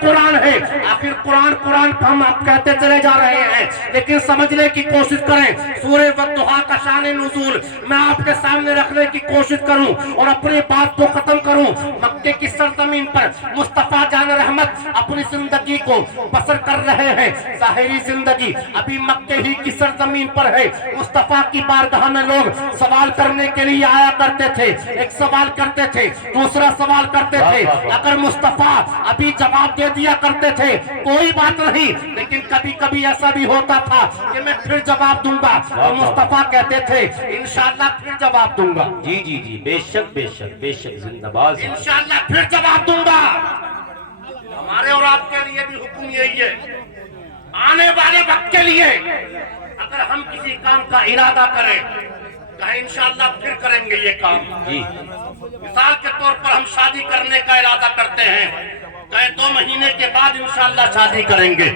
قرآن ہے. آخر قرآن قرآن ہم آپ کہتے چلے جا رہے ہیں, لیکن سمجھنے کی کوشش کریں. سورہ والضحیٰ کا شان نزول میں آپ کے سامنے رکھنے کی کوشش کروں اور اپنی بات کو ختم کروں. مکے کی سرزمین پر مصطفیٰ جان رحمت اپنی زندگی کو بسر کر رہے ہیں. ظاہری زندگی ابھی مکے ہی کی سرزمین پر ہے. مصطفیٰ کی بارگاہ میں لوگ سوال کرنے کے لیے آیا کرتے تھے. ایک سوال کرتے تھے, دوسرا سوال کرتے تھے. اگر مصطفیٰ ابھی جواب دے دیا کرتے تھے کوئی بات نہیں, لیکن کبھی کبھی ایسا بھی ہوتا تھا کہ میں پھر جواب دوں گا, تو مصطفیٰ کہتے تھے انشاءاللہ پھر جواب دوں گا. جی جی جی, بے شک بے شک بے شک, زندہ باز. انشاءاللہ پھر جواب دوں گا. ہمارے اور آپ کے لیے بھی حکم یہی ہے, آنے والے وقت کے لیے اگر ہم کسی کام کا ارادہ کریں کہیں انشاءاللہ پھر کریں گے یہ کام. جی, مثال کے طور پر ہم شادی کرنے کا ارادہ کرتے ہیں, کہیں 2 مہینے کے بعد انشاءاللہ شادی کریں گے.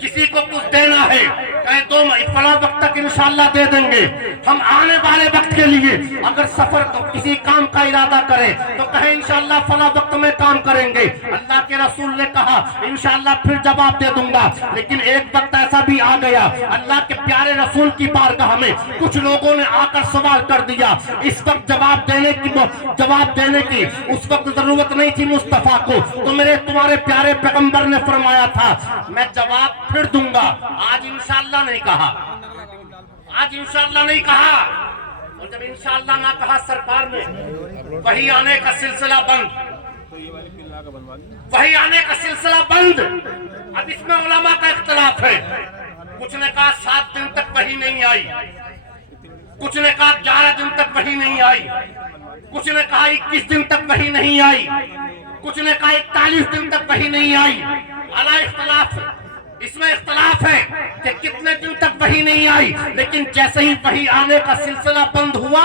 کسی کو کچھ دینا ہے کہیں 2 فلاں وقت تک انشاءاللہ دے دیں گے. ہم آنے والے وقت کے لیے اگر سفر کسی کام کا ارادہ کریں تو کہیں انشاءاللہ فلاں وقت میں کام کریں گے. اللہ کے رسول نے کہا انشاءاللہ پھر جواب دے دوں گا. لیکن ایک وقت ایسا بھی آ گیا, اللہ کے پیارے رسول کی بارگاہ میں کچھ لوگوں نے آ کر سوال کر دیا. اس وقت جواب دینے کی اس وقت ضرورت نہیں تھی مصطفیٰ کو, تو تمہارے پیارے پیغمبر نے فرمایا تھا میں جواب پھر دوں گا. آج انشاءاللہ نہیں کہا, آج انشاءاللہ نہیں کہا, اور جب انشاءاللہ نہ کہا سرکار نے وحی آنے کا سلسلہ بند, وحی آنے کا سلسلہ بند. اب اس میں علماء کا اختلاف ہے. کچھ نے کہا 7 دن تک وحی نہیں آئی, کچھ نے کہا 11 دن تک وحی نہیں آئی, کچھ نے کہا 21 دن تک وحی نہیں آئی, کچھ نے کہا 41 دن تک وحی نہیں آئی. اعلیٰ اختلاف, اس میں اختلاف ہے کہ کتنے دن تک وحی نہیں آئی. لیکن جیسے ہی وحی آنے کا سلسلہ بند ہوا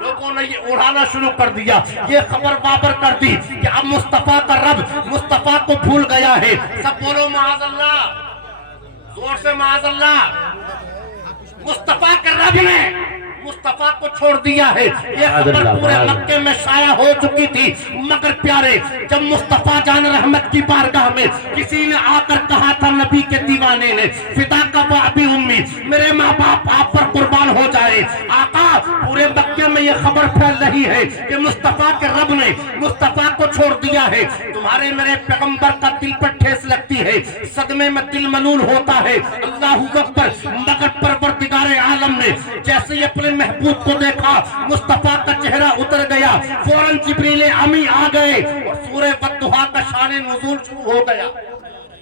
لوگوں نے یہ اڑانا شروع کر دیا, یہ خبر بابر کر دی کہ اب مصطفیٰ کا رب مصطفیٰ کو بھول گیا ہے. سب بولو معاذ اللہ, زور سے معاذ اللہ. مصطفیٰ کے رب نے مصطفیٰ کو چھوڑ دیا ہے. یہ خبر پورے مکے میں شائع ہو چکی تھی. مگر پیارے, جب مصطفیٰ جان رحمت کی بارگاہ میں کسی نے آ کر کہا تھا نبی کے دیوانے نے فداک و ابی امی, میرے ماں باپ آپ پر قربان ہو جائے. آقا, پورے مکے میں یہ خبر پھیل رہی ہے کہ مصطفیٰ کے رب نے مصطفیٰ کو چھوڑ دیا ہے. تمہارے میرے پیغمبر کا دل پر ٹھیس لگتی ہے, صدمے میں دل ملول ہوتا ہے. اللہ اکبر. مگر پروردگار عالم نے جیسے ہی اپنے محبوب کو دیکھا مصطفیٰ کا چہرہ اتر گیا, فوراً جبریل امی آ گئے اور سورہ والضحیٰ کا شان نزول شروع ہو گیا.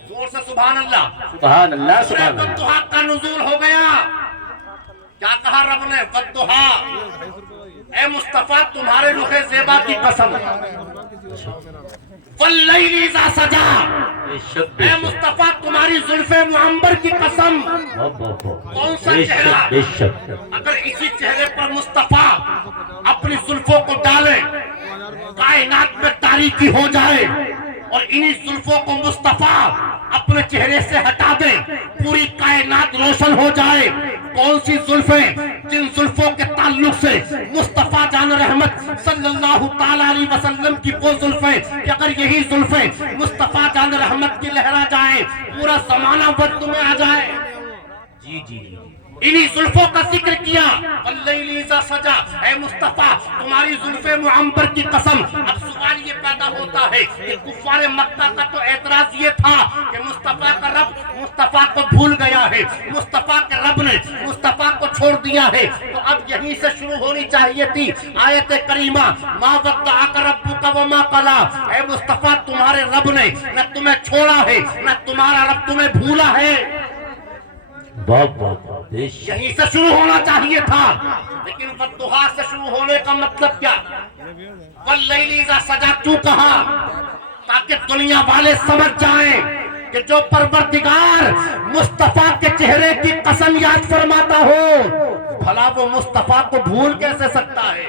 زور سے سبحان اللہ, سبحان اللہ, سورہ سبحان اللہ. والضحیٰ کا نزول ہو گیا. کیا کہا رب نے؟ والضحیٰ, اے مصطفیٰ تمہارے رخ زیبا کی قسم, واللیل اذا سجا, اے مصطفیٰ تمہاری زلف معمبر کی قسم. کون سا چہرہ؟ اگر اسی چہرے پر مصطفیٰ اپنی زلفوں کو ڈالے کائنات میں تاریکی ہو جائے, اور انہی زلفوں کو مصطفیٰ اپنے چہرے سے ہٹا دیں پوری کائنات روشن ہو جائے. کون سی زلفیں؟ جن زلفوں کے تعلق سے مصطفیٰ جان رحمت صلی اللہ تعالیٰ علیہ وسلم کی وہ زلفیں کہ اگر یہی زلفیں مصطفیٰ جان رحمت کی لہرا جائیں پورا زمانہ وقت میں آ جائے. جی جی, انہی زلفوں کا ذکر کیا. واللیل اذا سجا, اے مصطفیٰ تمہاری زلف معمبر کی قسم. اب سوال یہ پیدا ہوتا ہے کہ کفار مکہ کا تو اعتراض یہ تھا کہ مصطفیٰ کا رب مصطفیٰ کو بھول گیا ہے, مصطفیٰ کے رب نے مصطفیٰ کو چھوڑ دیا ہے. تو اب یہیں سے شروع ہونی چاہیے تھی آیت کریمہ ما ودعک ربک وما قلی. اے مصطفیٰ تمہارے رب نے نہ تمہیں چھوڑا ہے نہ تمہارا رب تمہیں بھولا ہے. یہیں سے شروع ہونا چاہیے تھا. لیکن والضحیٰ سے شروع ہونے کا مطلب کیا؟ واللیل اذا سجا کیوں کہا؟ تاکہ دنیا والے سمجھ جائیں کہ جو پروردگار مصطفیٰ کے چہرے کی قسم یاد فرماتا ہو بھلا وہ مصطفیٰ کو بھول کیسے سکتا ہے.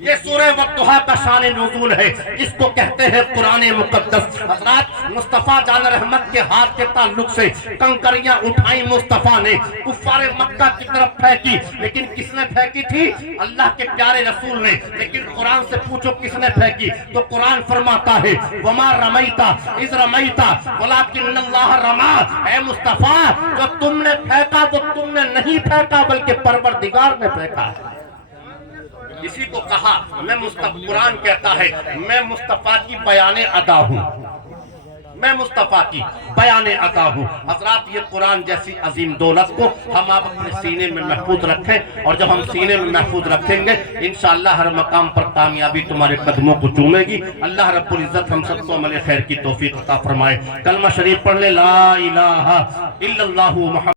یہ سورہ والضحیٰ کا شان نزول ہے، اس کو کہتے ہیں قرآن مقدس۔ حضرات مصطفیٰ جان رحمت کے ہاتھ کے تعلق سے کنکریاں اٹھائیں مصطفیٰ نے، کفار مکہ کی طرف پھینکی، لیکن کس نے پھینکی تھی؟ اللہ کے پیارے رسول نے۔ لیکن قرآن سے پوچھو کس نے پھینکی، تو قرآن فرماتا ہے وما رمیتا اذ رمیتا ولکن اللہ رما۔ اے مصطفیٰ جو تم نے پھینکا وہ تم نے نہیں پھینکا بلکہ پروردگار نے پھینکا۔ اسی کو کہا قرآن کہتا ہے میں مصطفیٰ کی بیان ادا ہوں، میں مصطفیٰ کی بیان ادا ہوں۔ حضرات یہ قرآن جیسی عظیم دولت کو ہم آپ اپنے سینے میں محفوظ رکھیں، اور جب ہم سینے میں محفوظ رکھیں گے انشاءاللہ ہر مقام پر کامیابی تمہارے قدموں کو چومے گی۔ اللہ رب العزت ہم سب کو عمل خیر کی توفیق عطا فرمائے۔ کلمہ شریف پڑھ لے، لا الہ الا اللہ محمد